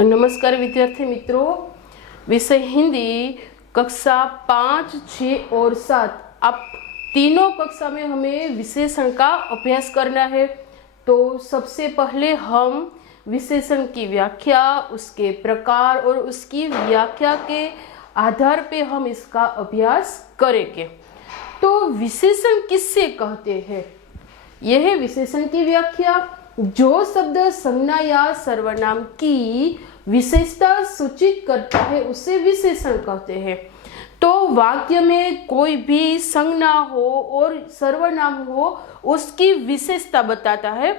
नमस्कार विद्यार्थी मित्रों, विषय हिंदी कक्षा 5, 6 और 7 अब तीनों कक्षा में हमें विशेषण का अभ्यास करना है। तो सबसे पहले हम विशेषण की व्याख्या, उसके प्रकार और उसकी व्याख्या के आधार पे हम इसका अभ्यास करेंगे। तो विशेषण किससे कहते हैं? यह है विशेषण की व्याख्या। जो शब्द संज्ञा या सर्वनाम की विशेषता सूचित करता है उसे विशेषण कहते हैं। तो वाक्य में कोई भी संज्ञा हो और सर्वनाम हो, उसकी विशेषता बताता है।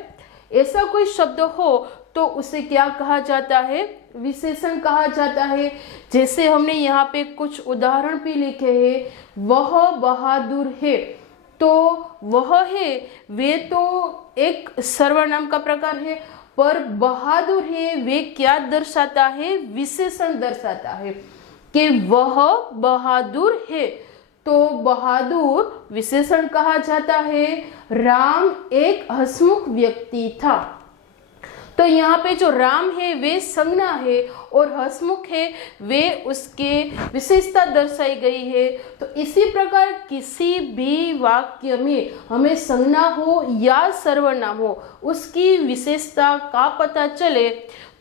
ऐसा कोई शब्द हो तो उसे क्या कहा जाता है? विशेषण कहा जाता है। जैसे हमने यहाँ पे कुछ उदाहरण भी लिखे हैं। वह बहादुर है, तो वह है वे तो एक सर्वनाम का प्रकार है, पर बहादुर है वे क्या दर्शाता है? विशेषण दर्शाता है कि वह बहादुर है, तो बहादुर विशेषण कहा जाता है। राम एक हंसमुख व्यक्ति था, तो यहाँ पे जो राम है वे संज्ञा है और हंसमुख है वे उसके विशेषता दर्शाई गई है। तो इसी प्रकार किसी भी वाक्य में हमें संज्ञा हो या सर्वनाम हो, उसकी विशेषता का पता चले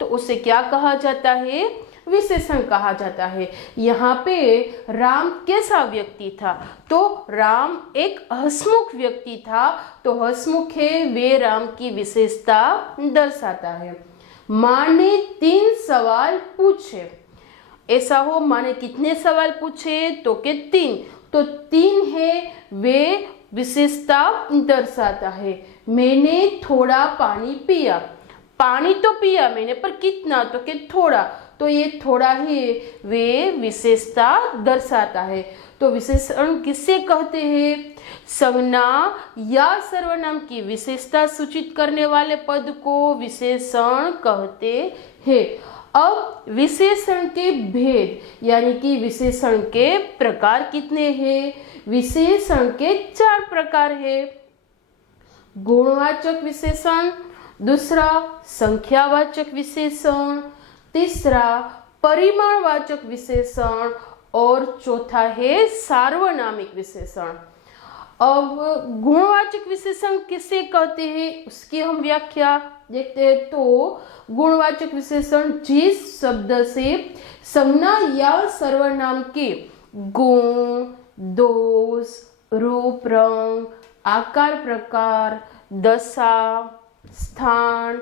तो उसे क्या कहा जाता है? विशेषण कहा जाता है। यहाँ पे राम कैसा व्यक्ति था? तो राम एक हंसमुख व्यक्ति था, तो हंसमुख है वे राम की विशेषता दर्शाता है। माँ ने 3 सवाल पूछे। ऐसा हो, माँ ने कितने सवाल पूछे? तो के 3, तो 3 है वे विशेषता दर्शाता है। मैंने थोड़ा पानी पिया। पानी तो पिया मैंने, पर कितना? तो के थोड़ा, तो ये थोड़ा ही वे विशेषता दर्शाता है। तो विशेषण किससे कहते हैं? संज्ञा या सर्वनाम की विशेषता सूचित करने वाले पद को विशेषण कहते हैं। अब विशेषण के भेद यानी कि विशेषण के प्रकार कितने हैं? विशेषण के 4 प्रकार है। गुणवाचक विशेषण, दूसरा संख्यावाचक विशेषण, तीसरा परिमाणवाचक विशेषण और चौथा है सार्वनामिक विशेषण। अब गुणवाचक विशेषण किसे कहते हैं उसकी हम व्याख्या देखते हैं। तो गुणवाचक विशेषण जिस शब्द से संज्ञा या सर्वनाम के गुण, दोष, रूप, रंग, आकार, प्रकार, दशा, स्थान,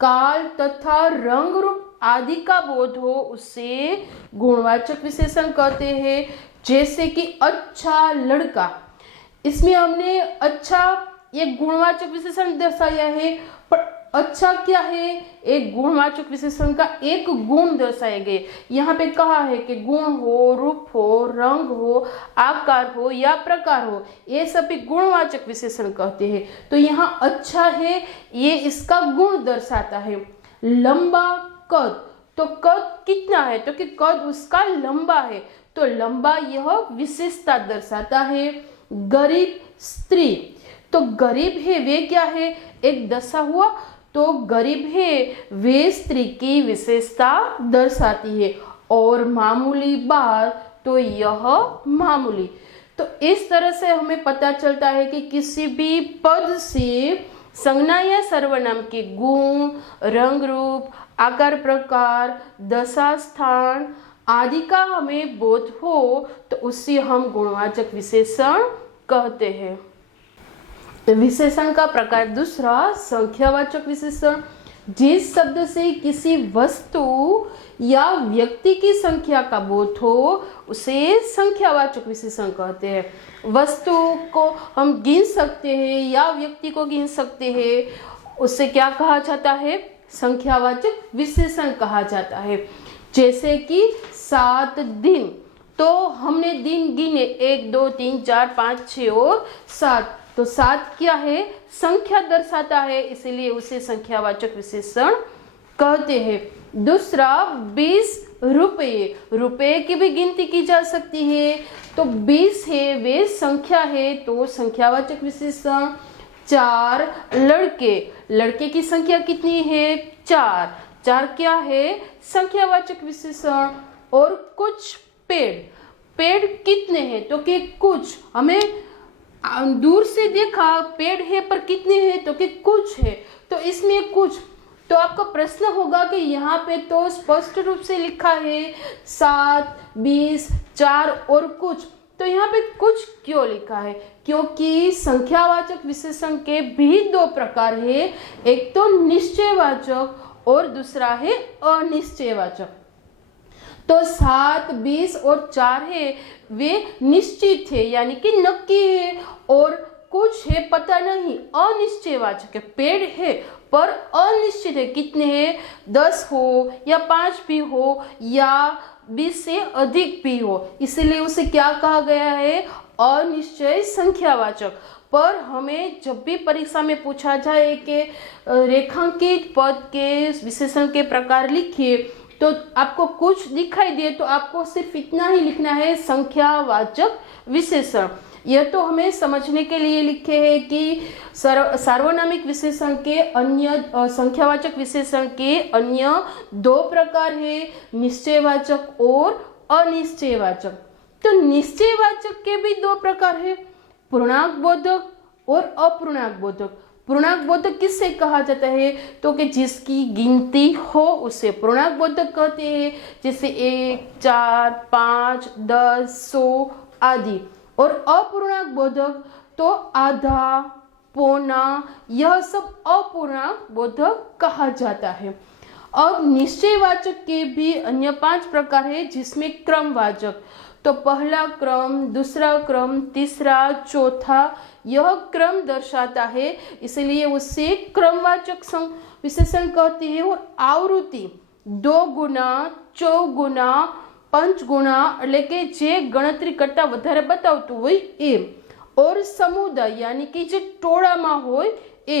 काल तथा रंग रूप आदि का बोध हो उसे गुणवाचक विशेषण कहते हैं। जैसे कि अच्छा लड़का, इसमें हमने अच्छा एक गुणवाचक विशेषण दर्शाया है, पर अच्छा क्या है? एक गुणवाचक विशेषण का एक गुण दर्शाए गए। यहाँ पे कहा है कि गुण हो, रूप हो, रंग हो, आकार हो या प्रकार हो, ये सभी गुणवाचक विशेषण कहते हैं। तो यहाँ अच्छा है ये इसका गुण दर्शाता है। लंबा कद, तो कद कितना है? तो कि कद उसका लंबा है, तो लंबा यह विशेषता दर्शाता है। गरीब स्त्री, तो गरीब है वे क्या है? एक दशा हुआ, तो गरीब है वे स्त्री की विशेषता दर्शाती है। और मामूली बात, तो यह मामूली। तो इस तरह से हमें पता चलता है कि किसी भी पद से संज्ञा या सर्वनाम के गुण, रंग रूप, आकार, प्रकार, दशा, स्थान आदि का हमें बोध हो तो उससे हम गुणवाचक विशेषण कहते हैं। विशेषण का प्रकार दूसरा संख्यावाचक विशेषण। जिस शब्द से किसी वस्तु या व्यक्ति की संख्या का बोध हो उसे संख्यावाचक विशेषण कहते हैं। वस्तु को हम गिन सकते हैं या व्यक्ति को गिन सकते हैं, उससे क्या कहा जाता है? संख्यावाचक विशेषण कहा जाता है। जैसे कि 7 दिन, तो हमने दिन गिने 1, 2, 3, 4, 5, 6 और 7, तो 7 क्या है? संख्या दर्शाता है, इसलिए उसे संख्यावाचक विशेषण कहते हैं। दूसरा 20 रुपये, रुपये की भी गिनती की जा सकती है, तो 20 है वे संख्या है, तो संख्यावाचक विशेषण। 4 लड़के, लड़के की संख्या कितनी है? 4, 4 क्या है? संख्यावाचक विशेषण। और कुछ पेड़, पेड़ कितने हैं? तो कि कुछ, हमें दूर से देखा पेड़ है पर कितने हैं? तो कि कुछ है, तो इसमें कुछ। तो आपका प्रश्न होगा कि यहाँ पे तो स्पष्ट रूप से लिखा है 7, 20, 4 और कुछ, तो यहाँ पे कुछ क्यों लिखा है? क्योंकि संख्यावाचक विशेषण के भी 2 प्रकार है, एक तो निश्चयवाचक और दूसरा है अनिश्चयवाचक। तो 7, 20 और 4 है वे निश्चित है, यानी कि नक्की है, और कुछ है पता नहीं, अनिश्चयवाचक है। पेड़ है पर अनिश्चित है, कितने हैं? 10 हो या 5 भी हो या 20 से अधिक भी हो, इसलिए उसे क्या कहा गया है? अनिश्चय संख्यावाचक। पर हमें जब भी परीक्षा में पूछा जाए कि रेखांकित पद के विशेषण के प्रकार लिखिए, तो आपको कुछ दिखाई दे तो आपको सिर्फ इतना ही लिखना है, संख्यावाचक विशेषण। यह तो हमें समझने के लिए लिखे हैं कि सार्वनामिक विशेषण के अन्य संख्यावाचक विशेषण के अन्य 2 प्रकार है, निश्चयवाचक और अनिश्चयवाचक। तो निश्चयवाचक के भी 2 प्रकार है, पूर्णांक बोधक और अपूर्णांक बोधक। पूर्णांक बोधक किससे कहा जाता है? तो कि जिसकी गिनती हो उसे पूर्णांक बोधक कहते हैं, जैसे 1, 4, 5, 10, 100 आदि। और अपूर्णांक बोधक तो आधा, पौना, यह सब अपूर्णांक बोधक कहा जाता है। अब निश्चयवाचक के भी अन्य 5 प्रकार है, जिसमें क्रमवाचक, तो पहला क्रम, दूसरा क्रम, तीसरा, चौथा, यह क्रम दर्शाता है, इसलिए उसे क्रमवाचक विशेषण कहते हैं। और आवृत्ति 2 गुना, 4 गुना, 5 गुना, એટલે કે જે ગણતરી કરતા વધારે બતાવતું હોય એ। और समुदाय यानी कि જે ટોળામાં હોય એ,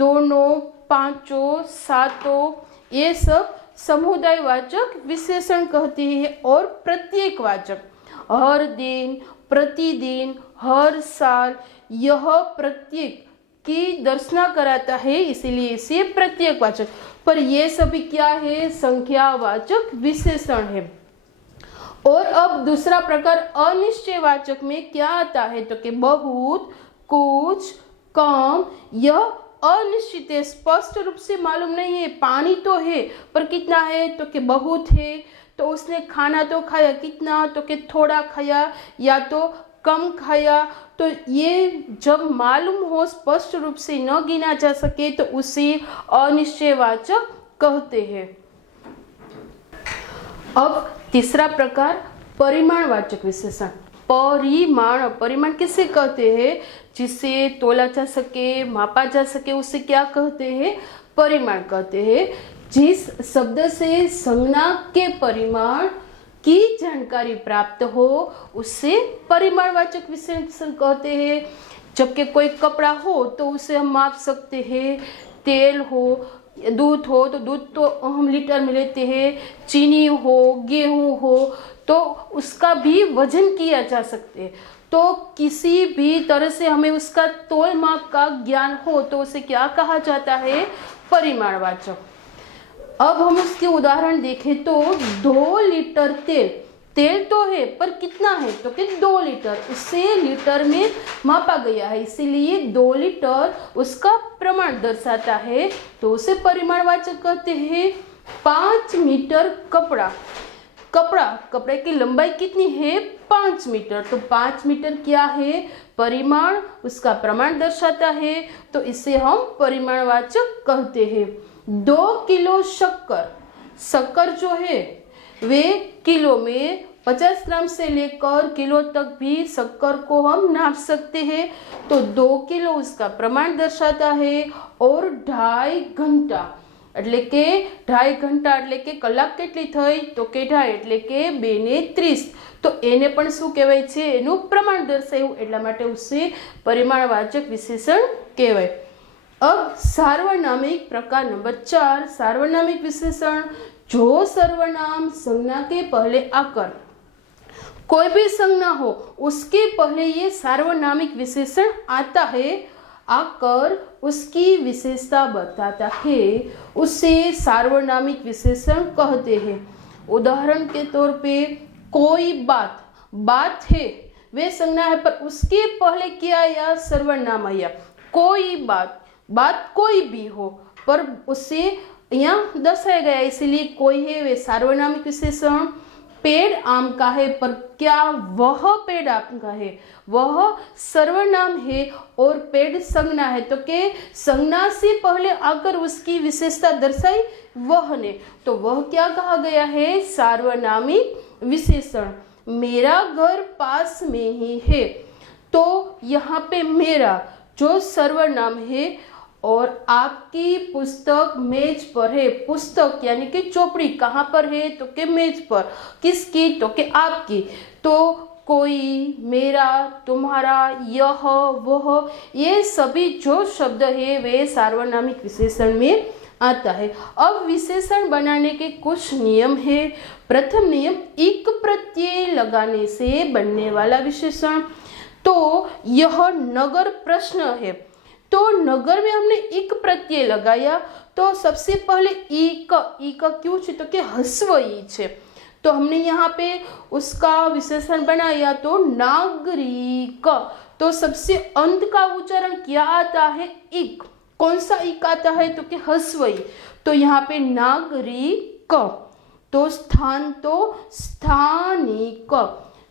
2, 5, 7, ये सब समुदायवाचक विशेषण कहते हैं। और प्रत्येकवाचक, हर दिन, प्रतिदिन, हर साल, यह प्रत्येक की दर्शना कराता है, इसीलिए इसे प्रत्येकवाचक। पर ये सभी क्या है? संख्यावाचक विशेषण है। और अब दूसरा प्रकार अनिश्चयवाचक में क्या आता है? तो कि बहुत, कुछ, कम, यह अनिश्चित है, स्पष्ट रूप से मालूम नहीं है। पानी तो है पर कितना है? तो कि बहुत है। तो उसने खाना तो खाया, कितना? तो कि थोड़ा खाया या तो कम खाया। तो ये जब मालूम हो, स्पष्ट रूप से न गिना जा सके, तो उसे अनिश्चयवाचक कहते हैं। अब तीसरा प्रकार परिमाणवाचक विशेषण। परिमाण, परिमाण किसे कहते हैं? जिसे तोला जा सके, मापा जा सके, उसे क्या कहते हैं? परिमाण कहते हैं। जिस शब्द से संज्ञा के परिमाण की जानकारी प्राप्त हो उसे परिमाणवाचक विशेषण कहते हैं। जबकि कोई कपड़ा हो तो उसे हम माप सकते हैं, तेल हो, दूध हो तो दूध तो हम लीटर में लेते हैं, चीनी हो, गेहूं हो तो उसका भी वजन किया जा सकते हैं। तो किसी भी तरह से हमें उसका तोल माप का ज्ञान हो तो उसे क्या कहा जाता है? परिमाणवाचक। अब हम उसके उदाहरण देखें तो 2 लीटर तेल, तेल तो है पर कितना है? तो कि 2 लीटर, उसे लीटर में मापा गया है, इसीलिए 2 लीटर उसका प्रमाण दर्शाता है, तो उसे परिमाणवाचक कहते हैं। 5 मीटर कपड़ा, कपड़े की लंबाई कितनी है? 5 मीटर, तो 5 मीटर क्या है? परिमाण, उसका प्रमाण दर्शाता है, तो इसे हम परिमाणवाचक कहते हैं। 2 किलो शक्कर, शक्कर जो है वे किलो में 50 ग्राम से लेकर किलो तक भी शक्कर को हम नाप सकते हैं, तो 2 किलो उसका प्रमाण दर्शाता है। और 2.5 घंटा એટલે કે 2.5 ઘંટા એટલે કે કલાક કેટલી થઈ? તો કે 2.5 એટલે કે 2 ને 30, તો એને પણ શું કહેવાય છે? એનું પ્રમાણ દર્શાવ્યું, એટલા માટે ઉસે પરિમાણવાચક વિશેષણ કહેવાય। अब सार्वनामिक प्रकार नंबर 4, सार्वनामिक विशेषण। जो सर्वनाम संज्ञा के पहले आकर, कोई भी संज्ञा हो उसके पहले ये सार्वनामिक विशेषण आता है। आकर उसकी विशेषता बताता है, उसे सार्वनामिक विशेषण कहते हैं। उदाहरण के तौर पे कोई बात है वे संज्ञा है, पर उसके पहले क्या आया? सर्वनाम आया। कोई बात कोई भी हो, पर उससे यहाँ दर्शाया गया, इसीलिए कोई है वे सार्वनामिक विशेषण। पेड़ आम का है, पर क्या वह पेड़ आम का है? वह सर्वनाम है और पेड़ संज्ञा है, तो के संज्ञा से पहले आकर उसकी विशेषता दर्शाई वह ने, तो वह क्या कहा गया है? सार्वनामिक विशेषण। मेरा घर पास में ही है, तो यहाँ पे मेरा जो सर्वनाम है और आपकी पुस्तक मेज पर है। पुस्तक यानी कि चौपड़ी कहाँ पर है? तो के मेज पर। किसकी? तो के आपकी। तो कोई, मेरा, तुम्हारा, यह, वह, ये सभी जो शब्द है वे सार्वनामिक विशेषण में आता है। अब विशेषण बनाने के कुछ नियम है। प्रथम नियम, इक प्रत्यय लगाने से बनने वाला विशेषण। तो यह नगर प्रश्न है, तो नगर में हमने इक प्रत्यय लगाया, तो सबसे पहले इक क्यों छे? तो के हस्व ई छे, तो हमने यहाँ पे उसका विशेषण बनाया, तो नागरिक। तो सबसे अंत का उच्चारण क्या आता है? इक। कौन सा इक आता है? तो के हस्व ई। तो यहाँ पे नागरिक। तो स्थान, तो स्थानिक।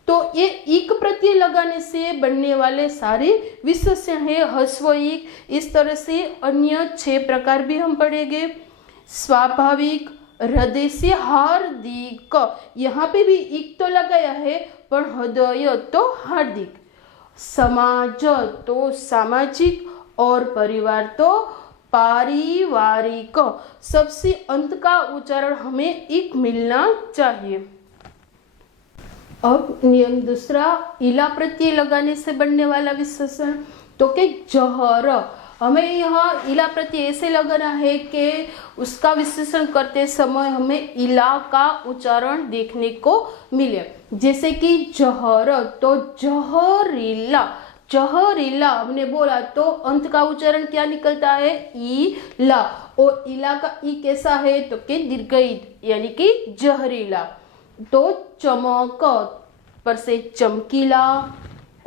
तो ये इक प्रत्यय लगाने से बनने वाले सारे विशेषण है हस्व इक। इस तरह से अन्य 6 प्रकार भी हम पढ़ेंगे। स्वाभाविक, हृदय से हार्दिक, यहाँ पे भी इक तो लगाया है, पर हृदय तो हार्दिक। समाज तो सामाजिक और परिवार तो पारिवारिक। सबसे अंत का उच्चारण हमें इक मिलना चाहिए। अब नियम दूसरा, इला प्रत्यय लगाने से बनने वाला विशेषण। तो के जहर, हमें यहाँ इला प्रत्यय ऐसे लगाना है कि उसका विशेषण करते समय हमें इला का उच्चारण देखने को मिले। जैसे कि जहर, तो जहरीला। जहरीला हमने बोला तो अंत का उच्चारण क्या निकलता है? इला। और इला का ई कैसा है? तो के दीर्घ ई, यानी कि जहरीला। तो चमक पर से चमकीला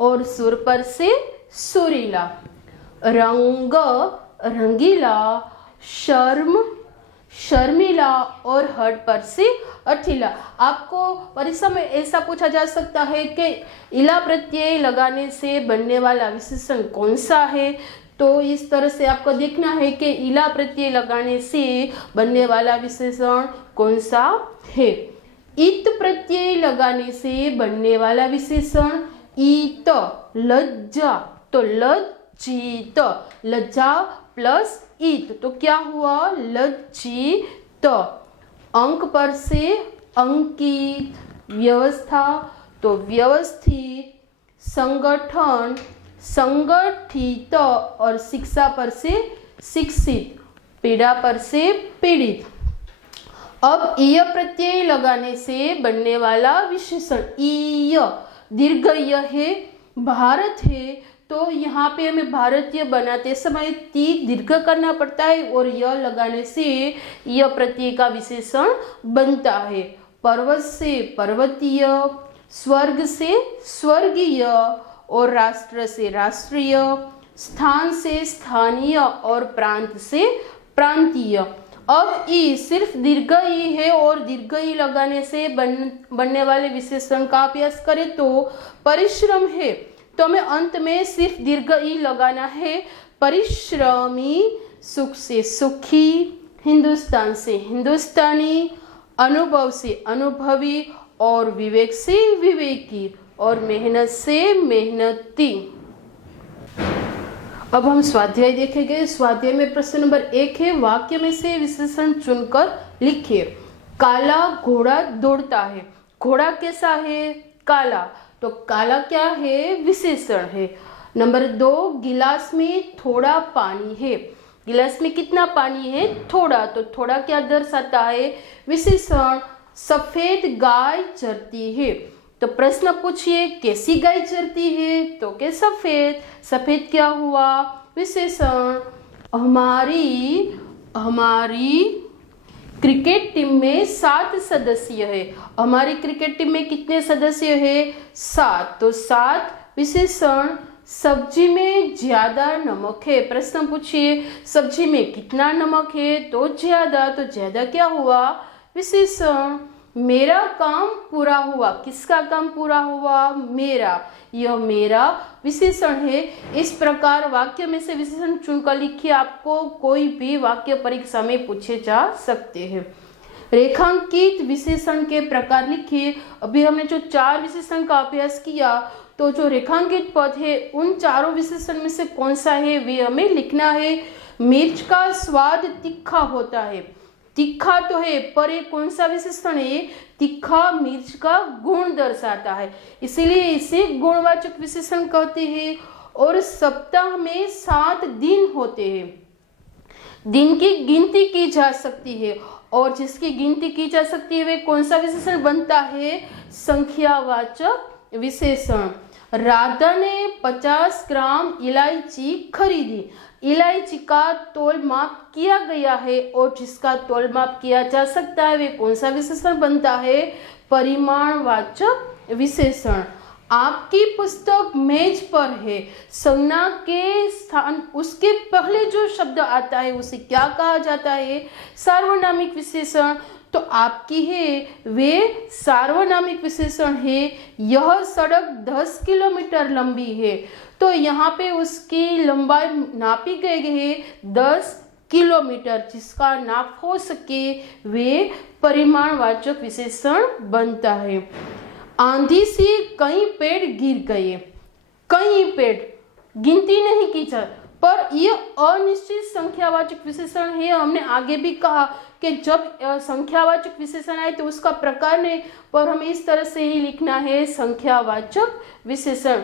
और सुर पर से सुरीला। रंग रंगीला, शर्म शर्मिला और हट पर से अठीला। आपको परीक्षा में ऐसा पूछा जा सकता है कि इला प्रत्यय लगाने से बनने वाला विशेषण कौन सा है? तो इस तरह से आपको देखना है कि इला प्रत्यय लगाने से बनने वाला विशेषण कौन सा है। इत प्रत्यय लगाने से बनने वाला विशेषण ईत, लज्जा। तो लज्जित, लज्जा प्लस ईत, तो क्या हुआ? लज्जित। अंक पर से अंकित। व्यवस्था तो व्यवस्थित। संगठन संगठित और शिक्षा पर से शिक्षित। पीड़ा पर से पीड़ित। अब ईय प्रत्यय लगाने से बनने वाला विशेषण ईय, दीर्घ य है, भारत है, तो यहाँ पे हमें भारतीय बनाते समय ती दीर्घ करना पड़ता है और य लगाने से य प्रत्यय का विशेषण बनता है। पर्वत से पर्वतीय, स्वर्ग से स्वर्गीय और राष्ट्र से राष्ट्रीय, स्थान से स्थानीय और प्रांत से प्रांतीय। अब ई सिर्फ दीर्घ ई है और दीर्घ ई लगाने से बनने वाले विशेषण का अभ्यास करें तो परिश्रम है, तो हमें अंत में सिर्फ दीर्घ ई लगाना है। परिश्रमी, सुख से सुखी, हिंदुस्तान से हिंदुस्तानी, अनुभव से अनुभवी और विवेक से विवेकी और मेहनत से मेहनती। अब हम स्वाध्याय देखेंगे। स्वाध्याय में प्रश्न नंबर 1 है, वाक्य में से विशेषण चुनकर लिखिए। काला घोड़ा दौड़ता है। घोड़ा कैसा है? काला। तो काला क्या है? विशेषण है। नंबर 2, गिलास में थोड़ा पानी है। गिलास में कितना पानी है? थोड़ा। तो थोड़ा क्या दर्शाता है? विशेषण। सफेद गाय चरती है। तो प्रश्न पूछिए कैसी गाय चरती है? तो के सफेद। सफेद क्या हुआ? विशेषण। हमारी क्रिकेट टीम में 7 सदस्य है। हमारी क्रिकेट टीम में कितने सदस्य है? 7। तो 7 विशेषण। सब्जी में ज्यादा नमक है। प्रश्न पूछिए सब्जी में कितना नमक है? तो ज्यादा। तो ज्यादा क्या हुआ? विशेषण। मेरा काम पूरा हुआ। किसका काम पूरा हुआ? मेरा। यह मेरा विशेषण है। इस प्रकार वाक्य में से विशेषण चुनकर लिखिए। आपको कोई भी वाक्य परीक्षा में पूछे जा सकते हैं। रेखांकित विशेषण के प्रकार लिखिए। अभी हमने जो 4 विशेषण का अभ्यास किया, तो जो रेखांकित पद है उन चारों विशेषण में से कौन सा है वे हमें लिखना है। मिर्च का स्वाद तीखा होता है। तीखा तो है, पर ये कौन सा विशेषण है? तीखा मिर्च का गुण दर्शाता है, इसीलिए इसे गुणवाचक विशेषण कहते हैं। और सप्ताह में 7 दिन होते हैं। दिन की गिनती की जा सकती है, और जिसकी गिनती की जा सकती है वे कौन सा विशेषण बनता है? संख्यावाचक विशेषण। राधा ने 50 ग्राम इलायची खरीदी। इलायची का तोल माप किया गया है, और जिसका तोल माप किया जा सकता है वे कौन सा विशेषण बनता है? परिमाणवाचक विशेषण। आपकी पुस्तक मेज पर है। संज्ञा के स्थान उसके पहले जो शब्द आता है उसे क्या कहा जाता है? सार्वनामिक विशेषण। तो आपकी है वे सार्वनामिक विशेषण है। यह सड़क 10 किलोमीटर लंबी है, तो यहाँ पे उसकी लंबाई नापी गई है 10 किलोमीटर। जिसका नाप हो सके वे परिमाणवाचक विशेषण बनता है। आंधी से कई पेड़ गिर गए। कई पेड़ गिनती नहीं की जा, पर यह अनिश्चित संख्यावाचक विशेषण है। हमने आगे भी कहा कि जब संख्यावाचक विशेषण आए तो उसका प्रकार नहीं, पर हमें इस तरह से ही लिखना है संख्यावाचक विशेषण।